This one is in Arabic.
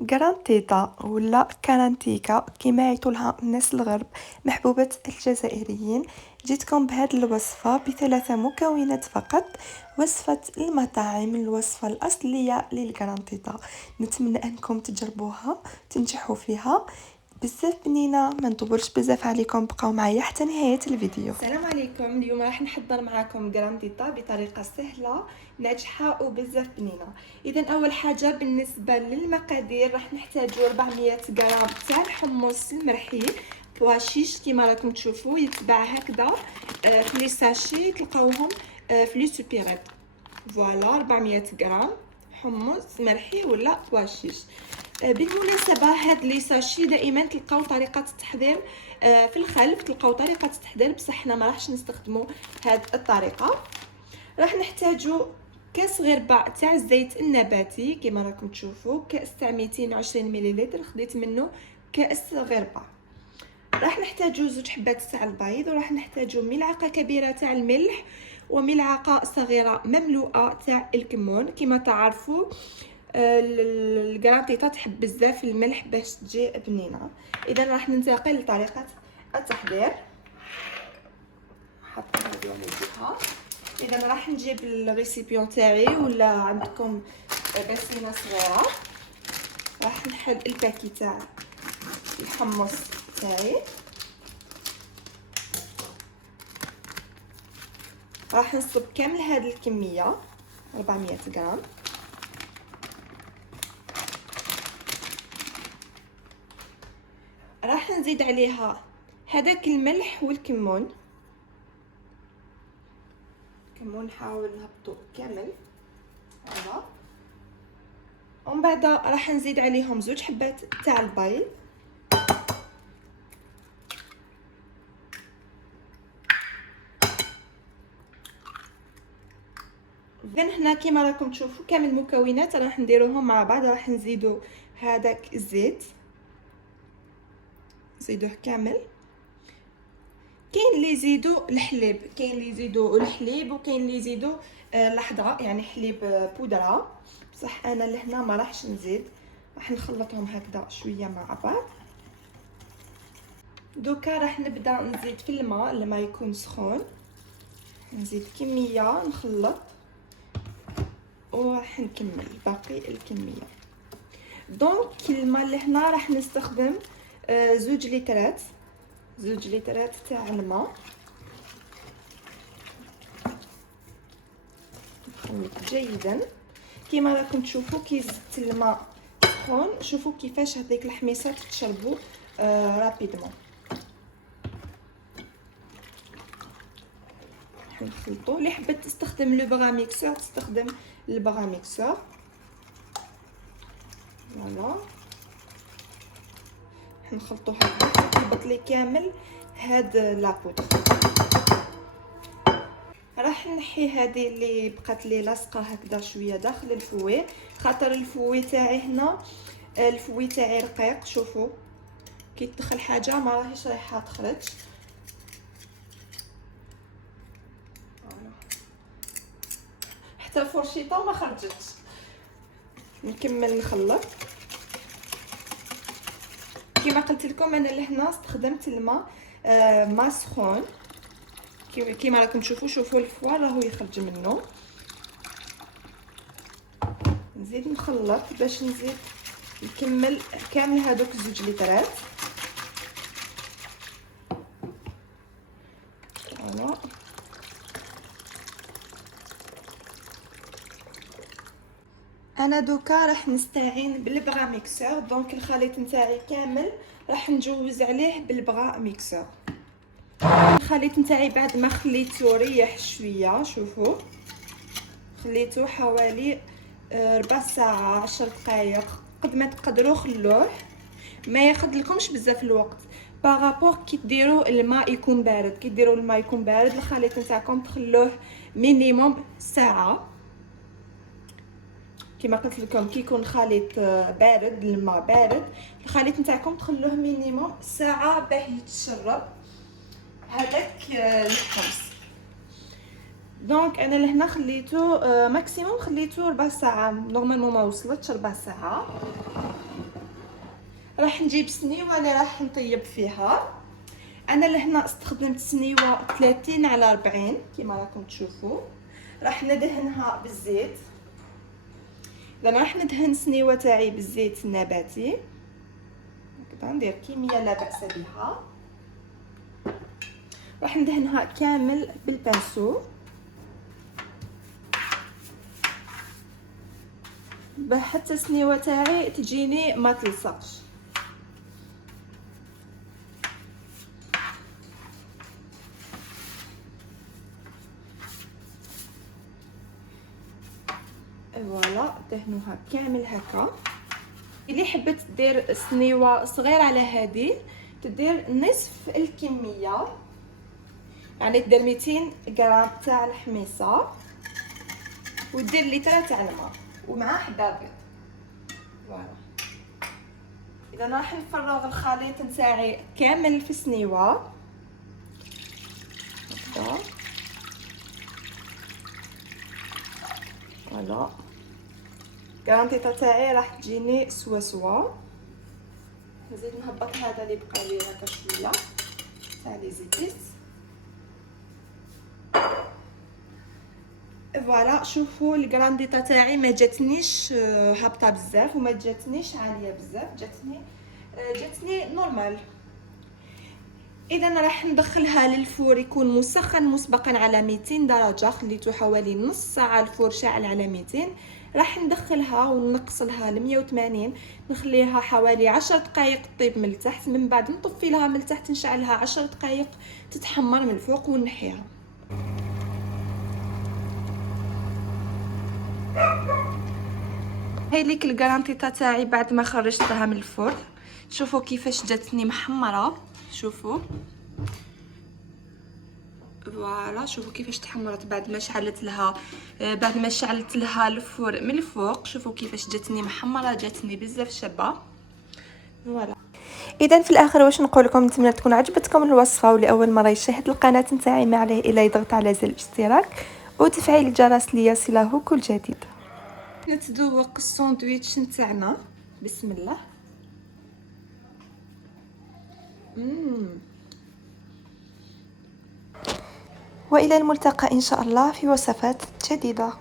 جرانتيتا ولا كارانتيكا كما يعيطوا لها الناس الغرب محبوبة الجزائريين. جيتكم بهذه الوصفة بثلاثة مكونات فقط، وصفة المطاعم، الوصفة الأصلية للجرانتيتا. نتمنى أنكم تجربوها تنجحوا فيها، بزاف بنينه. ما نطولش بزاف عليكم، بقاو معايا حتى نهايه الفيديو. السلام عليكم. اليوم راح نحضر معكم جرانديتا بطريقه سهله ناجحه وبزاف بنينه. اذا اول حاجه بالنسبه للمقادير راح نحتاجوا 400 غرام تاع الحمص المرحي بواشيش كما راكم تشوفوا، يتباع هكذا في لي ساشي تلقاوهم في لي سوبيرات. فوالا 400 غرام حمص مرحي ولا بواشيش. بالمناسبه هاد لي ساشي دائما تلقاو طريقه التحضير في الخلف، تلقاو طريقه التحضير، بصح حنا ما راحش نستخدموا هاد الطريقه. راح نحتاجوا كاس غربه تاع الزيت النباتي كما راكم تشوفوا، كاس تاع 220 ملل خديت منه كاس غربه. راح نحتاجوا 2 حبات تاع البيض، وراح نحتاجوا ملعقه كبيره تاع الملح وملعقه صغيره مملوءه تاع الكمون. كما تعرفوا الجرانتيتا تحب بزاف الملح باش تجي بنينه. اذا راح ننتقل لطريقه التحضير. حطها هذه على الجهه. اذا راح نجيب الريسيبيون تاعي ولا عندكم باسينه صغيره، راح نحل الباكي تاع الحمص تاعي، راح نصب كامل هذه الكميه 400 غرام. راح نزيد عليها هذاك الملح والكمون، نحاول نهبطو كامل هذا. ومن بعد راح نزيد عليهم 2 حبات تاع البيض، اذا هنا كما راكم تشوفوا كامل المكونات راح نديروهم مع بعض. راح نزيدوا هذاك الزيت، نزيدوه كامل. كاين اللي يزيدوا الحليب، وكاين اللي يزيدوا الحضره يعني حليب بودره، بصح انا لهنا ما راحش نزيد. راح نخلطهم هكذا شويه مع بعض. دوكا راح نبدا نزيد في الماء يكون سخون، نزيد كميه نخلط وراح نكمل باقي الكميه. دونك الماء لهنا راح نستخدم 2 لترات، 2 لترات تاع الماء. نخلط جيدا. كما راكم تشوفوا كي زدت الماء سخون، شوفوا كيفاش هذيك الحميصه تشربوا رابيدمون. نخلطوا. اللي حبت تستخدم لو بغا ميكسور تستخدم البغا ميكسور. فوالا نخلطوا هكذا تهبط لي كامل هاد لابودر. راح نحي هذه اللي بقات لي لاصقه هكذا شويه داخل الفوي، خاطر الفوي تاعي هنا الفوي تاعي رقيق. شوفوا كي تدخل حاجه ما راهيش رايحه تخرج. حتى الفرشيطه ما خرجتش. نكمل نخلط. كما قلت لكم انا لهنا استخدمت الماء ما سخون كما راكم تشوفوا. شوفوا الفوا راهو يخرج منه. نزيد نخلط باش نزيد نكمل كامل هذوك 2 لترات. فوالا انا دوكا راح نستعين بالبغا ميكسور. دونك الخليط نتاعي كامل راح نجوز عليه بالبغا ميكسور. الخليط نتاعي بعد ما خليته ريح شويه، شوفوا خليته حوالي 4 ساعة 10 دقائق قد ما تقدروا. خلوه ما ياخذ لكمش بزاف الوقت بارابور كي ديروا الماء يكون بارد. كي ديروا الماء يكون بارد الخليط نتاعكم تخلوه مينيموم ساعه. كما قلت لكم كي يكون خليط بارد الماء بارد الخليط نتاعكم تخلوه مينيموم ساعه باه يتشرب هذاك الحمص. دونك انا لهنا خليته ماكسيموم خليته 4 ساعات، نورمالمون ما وصلتش 4 ساعات. راح نجيب سنيوه اللي راح نطيب فيها. انا لهنا استخدمت سنيوه 30 على 40 كما راكم تشوفوا. راح ندهنها بالزيت. اذا راح ندهن سنيوه تاعي بالزيت النباتي هكذا، ندير كميه لا باس بها. راح ندهنها كامل بالبانسو حتى السنيوه تاعي تجيني ما تلصقش. فوالا دهنوها كامل هكا. اللي حبت دير سنيوه صغير على هذه تدير نصف الكميه، يعني دير 200 غرام تاع الحميصه ودير لتر تاع الماء ومعاه حدا بيض. فوالا اذا راح نفرغ الخليط نتاعي كامل في سنيوه هكذا. فوالا كرانتيطه تاعي راح تجيني سوا. نزيد نهبط هذا اللي بقى لي هكا شويه تاع لي زيتيس. فوالا شوفوا الكرانديطه تاعي ما جاتنيش هابطه بزاف وما جاتنيش عاليه بزاف، جاتني نورمال. اذا راح ندخلها للفور يكون مسخن مسبقا على 200 درجه. خليته حوالي نص ساعه الفور شاعل على 200. راح ندخلها ونقصلها ل 180، نخليها حوالي 10 دقائق طيب من التحت. من بعد نطفي لها من التحت نشعلها 10 دقائق تتحمر من الفوق ونحيها. هاي ليك الكرانتيطه تاعي بعد ما خرجتها من الفرن. شوفوا كيفاش جاتني محمره. شوفوا فوالا شوفوا كيفاش تحمرت بعد ما شعلت لها الفور من الفوق. شوفوا كيفاش جاتني محمره، جاتني بزاف شابه. فوالا اذا في الاخر واش نقول لكم، نتمنى تكون عجبتكم الوصفه، ولاول مره يشاهد القناه نتاعي ما عليه الا يضغط على زر الاشتراك وتفعيل الجرس ليصله كل جديد. نتذوق الساندويتش نتاعنا. بسم الله. والى الملتقى ان شاء الله في وصفات جديده.